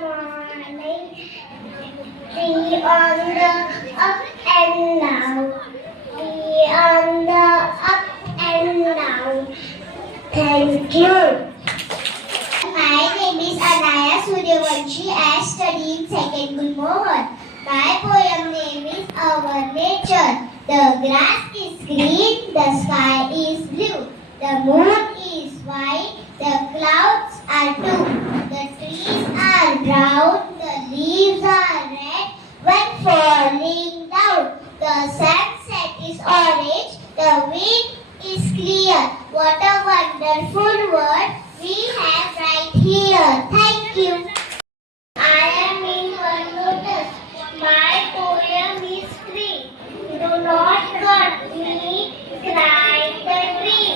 morning, tree on the up and down, tree on the up and down. Thank you. My name is Anaya Suryavanshi. I study in second Gulmohan. My poem name is Our Nature. The grass is green, the sky is blue, the moon is white, the clouds are blue, the trees are brown, the leaves are red. When falling down, the sunset is orange, the wind is clear. What a wonderful world we have right here. Thank you. I am in one lotus. My poem is free. Do not cut me, cried the tree,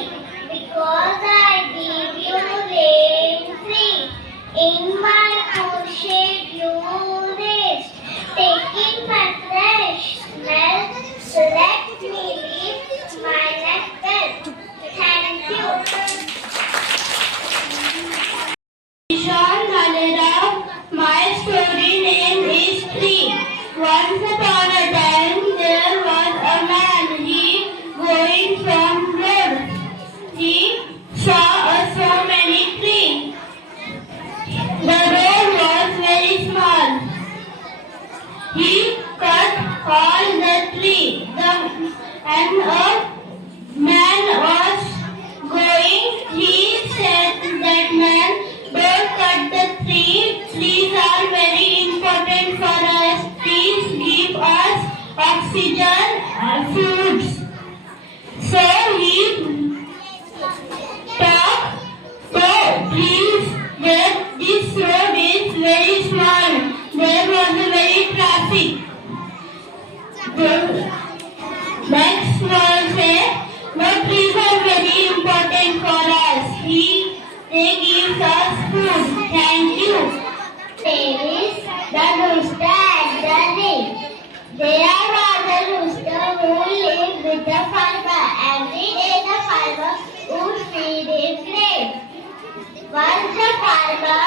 because I give you rain free. In my cool shade you rest, taking my fresh smell. Let me live my nectar. Thank you. Ishan Dhanera, my story name is Tree. Once upon a time there was a man. He going from road. He saw so many trees. The road was very small. He cut all the trees. And a man was going. He said that man, don't cut the tree. Trees are very important for us. Trees give us oxygen and foods. So he talked. So please, that this road is very small. There was a very traffic. The next one said, but trees are very important for us. They give us food. Thank you. There is the rooster and the rain. There was a rooster who lived with the farmer. Every day the farmer would feed him grain. Once the farmer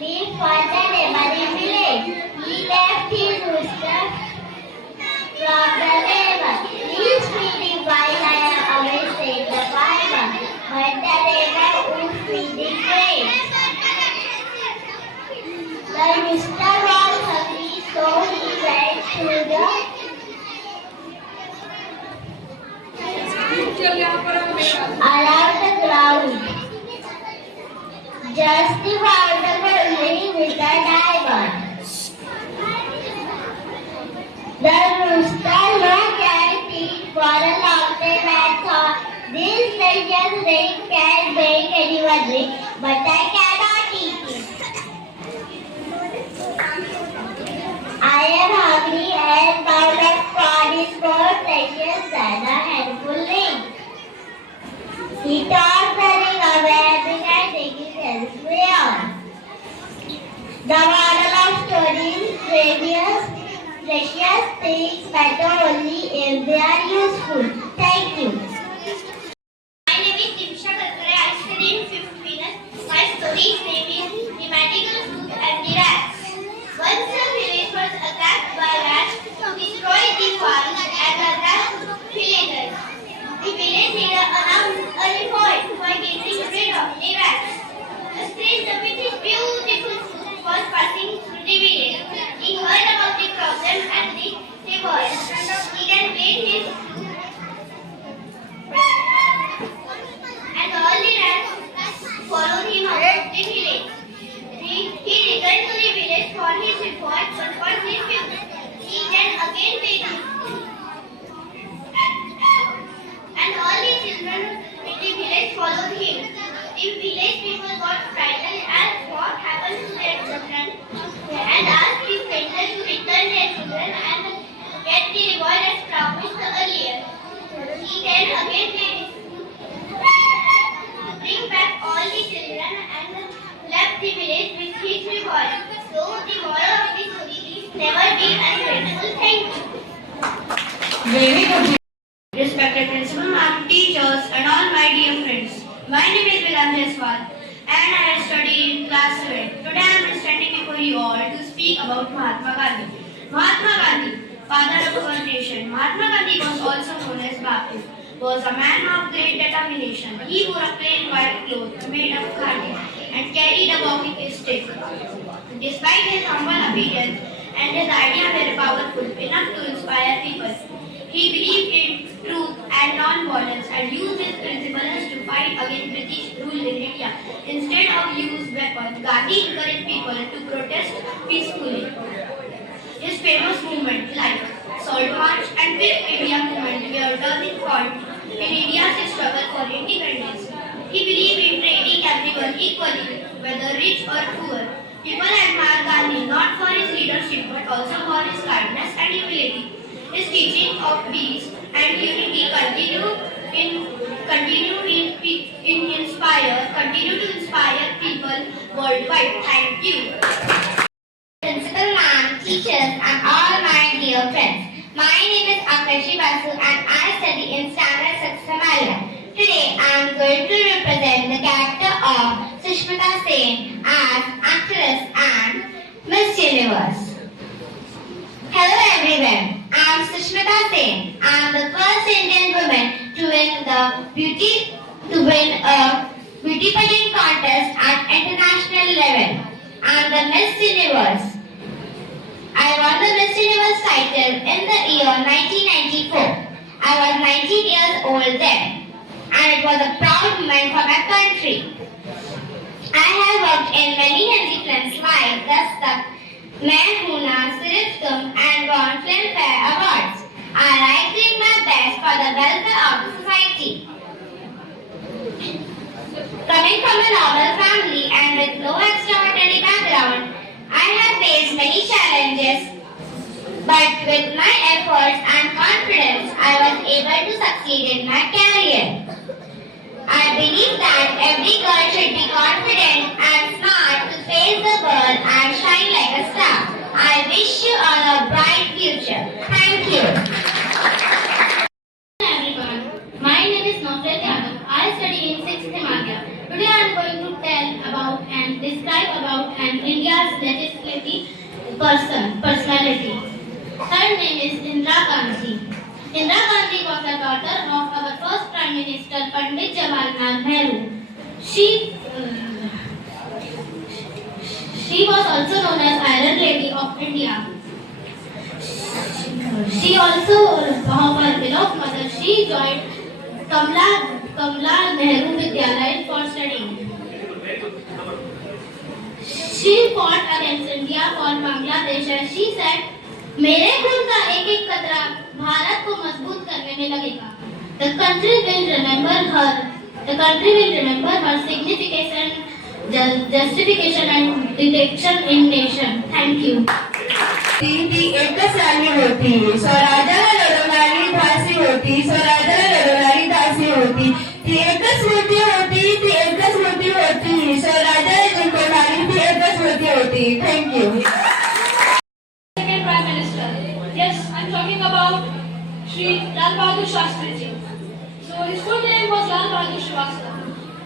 left for the neighboring village. He left his rooster from the neighbor. Please feed him while I am away, said the farmer. But the neighbor would feed him grain. The rooster was hungry, so he went to around the ground, just about the building with the diamond. The rooster looked at it for a long time and thought, this precious ring can make anyone rich, but I cannot eat it. I am hungry and pound of corn is more precious than a handful ring. He tossed the ring away and began digging elsewhere. The moral of stories, precious things matter only if they are useful. Thank you. My name is Dimsha Kalkare. I study in 5th Venus. My story's name is The Magical Fruit and the Rats. Once a village was attacked by rats who destroyed the farm and attacked villagers. The village leader announced a revolt for getting rid of the rats. A stranger with his beautiful fruit was passing through the village. He heard about the problem and the revolt. He then made his and all the rats followed him out of the village. He returned to the village for his report but was refused. He then again made his and all the children in the village followed him. The village people got frightened at what happened to their children and asked the stranger to return their children and get the reward as promised earlier. He then again made his bring back all the children and left the village with his reward. So the moral of the story is never be ungrateful. Thank you. Very good. Respected principal, ma'am, teachers, and all my dear friends. My name is Vedant Jaiswal and I study in class 7. Today I am standing before you all to speak about Mahatma Gandhi. Mahatma Gandhi, father of our nation. Mahatma Gandhi was also known as Bapu, was a man of great determination. He wore a plain white cloth made of khadi and carried a walking stick. Despite his humble appearance and his ideas were powerful enough to inspire people, he believed in truth and non-violence and used his principles to fight against British rule in India. Instead of use weapons, Gandhi encouraged people to protest peacefully. His famous movements like Salt March and Quit India movement were turning point in India's struggle for independence. He believed in treating everyone equally, whether rich or poor. People admire Gandhi not for his leadership but also for his kindness and humility. His teaching of peace and unity continue to inspire people worldwide. Thank you. Principal ma'am, teachers, and all my dear friends. My name is Akashi Basu and I study in Standard 6 Himalaya. Today I am going to represent the character of Sushmita Sen as actress and Miss Universe. Hello everyone, I am Sushmita Sen. I am the first Indian woman to win a beauty pageant contest at international level. I am the Miss Universe. I won the Miss Universe title in the year 1994. I was 19 years old then, and it was a proud moment for my country. I have worked in many Hindi films like Dastak, Main Hoon Na, Sirf Tum, and won Filmfare Awards. I like doing my best for the welfare of the society. Coming from a normal family and with no extraordinary background, I have faced many challenges, but with my efforts and confidence, I was able to succeed in my career. I believe that every girl should be confident and smart to face the world and shine like a star. I wish you all a bright future. Thank you. Hello everyone, my name is Nafret Yadav. I study in 6th Himalaya. Today I am going to tell about and describe about an India's legislative personality. Her name is Indira Gandhi. Indira Gandhi was the daughter of our first Prime Minister Pandit Jawaharlal Nehru. She was also known as Iron Lady of India. She also, of her beloved mother, she joined Kamla Nehru Vidyalaya for studying. She fought against India for Bangladesh and she said, मेरे खून का एक एक कतरा भारत को मजबूत करने में लगेगा. The country will remember her signification, justification and dedication in nation. Thank you. ती एकच राणी होती, स्वराज्याला लढवणारी दासी होती, स्वराज्याला लढवणारी दासी होती. ती एकच मोठी होती, ती एकच मोठी होती, स्वराज्याला जिंकवणारी ती एकच मोठी होती. Thank you. Second Prime Minister. Yes, I'm talking about Shri Lal Bahadur Shastri Ji. So his full name was Lal Bahadur Shrivastava.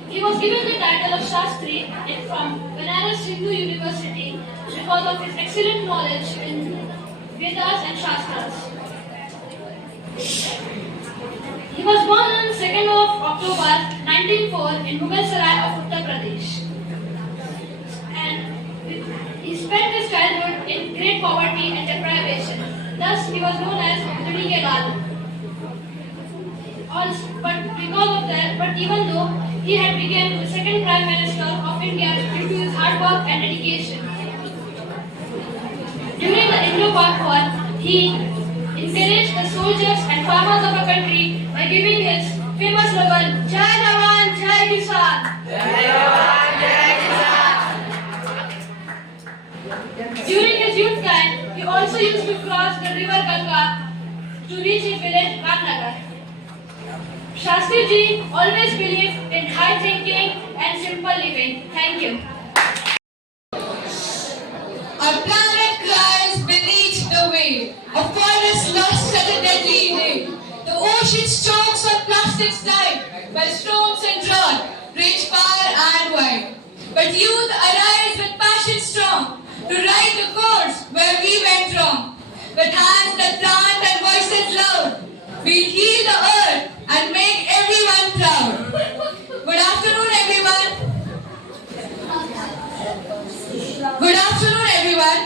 He was given the title of Shastri from Banaras Hindu University because of his excellent knowledge in Vedas and Shastras. He was born on 2nd of October 1904 in Mughalsarai of Uttar Pradesh. And he spent his childhood in great poverty and deprivation. Thus, he was known as Dudi Ke Lal. But even though he had become the second Prime Minister of India due to his hard work and dedication. During the Indo-Pak War, he encouraged the soldiers and farmers of our country by giving his famous slogan, Jai Jawan, Jai Kisan. Jai Jawan, Jai Kisan. During his youth time, he also used to cross the river Ganga to reach his village Bagnagar. Shastri Ji always believed in high thinking and simple living. Thank you. Our planet cries beneath the weight. A forest lost at a deadly rate. The ocean chokes on plastics dyed by storms and drought, rich far and wide. But youth arise with passion strong to rise. hands that plant and voices loud. We'll heal the earth and make everyone proud. Good afternoon, everyone. Good afternoon, everyone.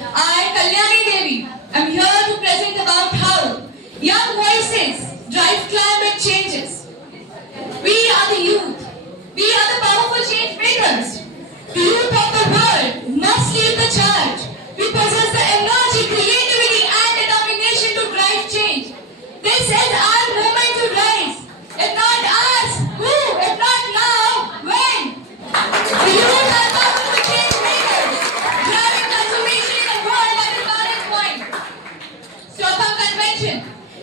I, Kalyani Devi, am here to present about how young voices drive climate changes. We are the youth. We are the powerful change makers. The youth of the world must lead the charge. We possess the energy, creativity and determination to drive change. This is our moment to rise. If not us, who? If not now, when? The youth are powerful change makers, driving transformation in the world at a turning point. Stockholm Convention.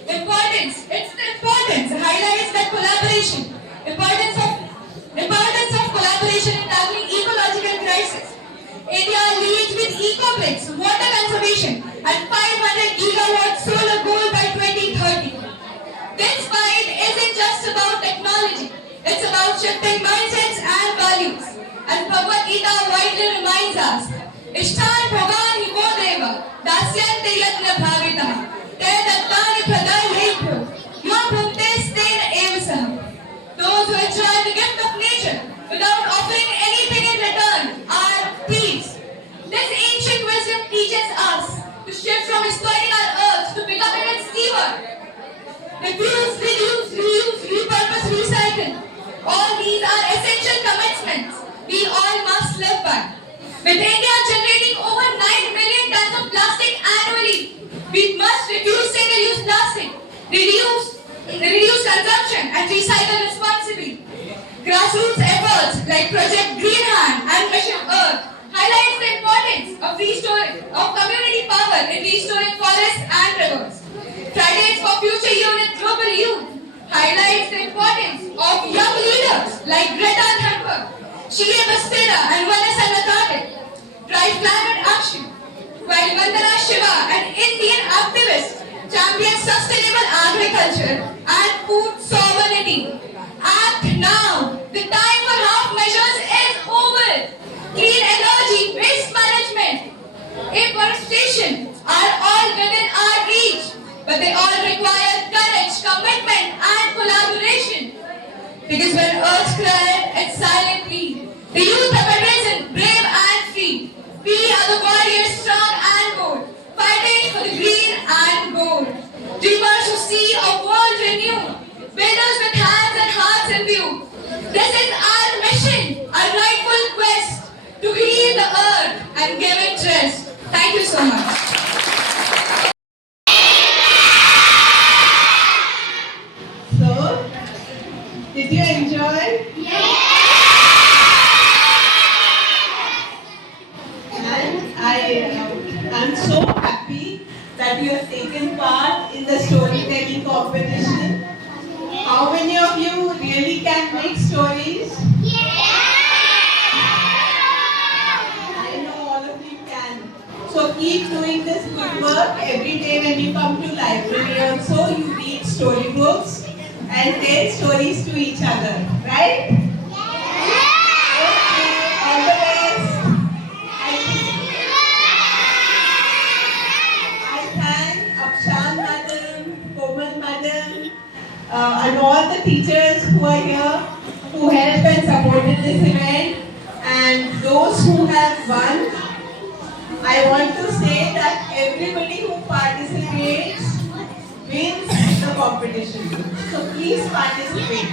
Importance. Its importance highlights that collaboration. Importance of collaboration in tackling ecological crisis. India leads with EcoBlitz, water conservation, and 500 gigawatt solar goal by 2030. This fight isn't just about technology; it's about shifting mindsets and values. As Bhagavad Gita widely reminds us, "Ishtan Bhagan Hivodeva Dasyante Yatna Bhavitah Te Dattani Pradai Hebhyo Yom Bhukte Stena Evasam." Those who enjoy the gift of nature without offering anything in return are thieves. This ancient wisdom teaches us to shift from exploiting our earth to becoming its steward. Refuse, reduce, reuse, repurpose, recycle. All these are essential commitments we all must live by. With India generating over 9 million tons of plastic annually, we must reduce single-use plastic, reduce consumption and recycle responsibly. Grassroots efforts like Project Green Hand and Mission Earth highlights the importance of community power in restoring forests and rivers. Fridays for Future Unit Global Youth highlights the importance of young leaders like Greta Thunberg, Shia Bastida and Vanessa Nakate drive climate action, while Vandana Shiva, an Indian activist, champions sustainable agriculture and food sovereignty. Act now. The time for half measures is over. Clean energy, waste management, afforestation are all within our reach, but they all require courage, commitment, and collaboration. Because when Earth cried, it silently. The youth have arisen, brave and free. We are the warriors, strong and bold, fighting for the green and gold. Dreamers who see a world renewed, builders with hands and hearts in view. This is our mission, our rightful quest to heal the earth and give it rest. Thank you so much. So, did you enjoy? And I'm so happy that you have taken part in the storytelling competition. How many of you really can make stories? I know all of you can. So keep doing this good work every day when you come to library. Also, you read storybooks and tell stories to each other, right? Okay, all the best. I thank Akshan madam, Komal madam, and all the teachers who are here, who helped and supported this event, and those who have won. I want to say that everybody who participates wins the competition. So please participate.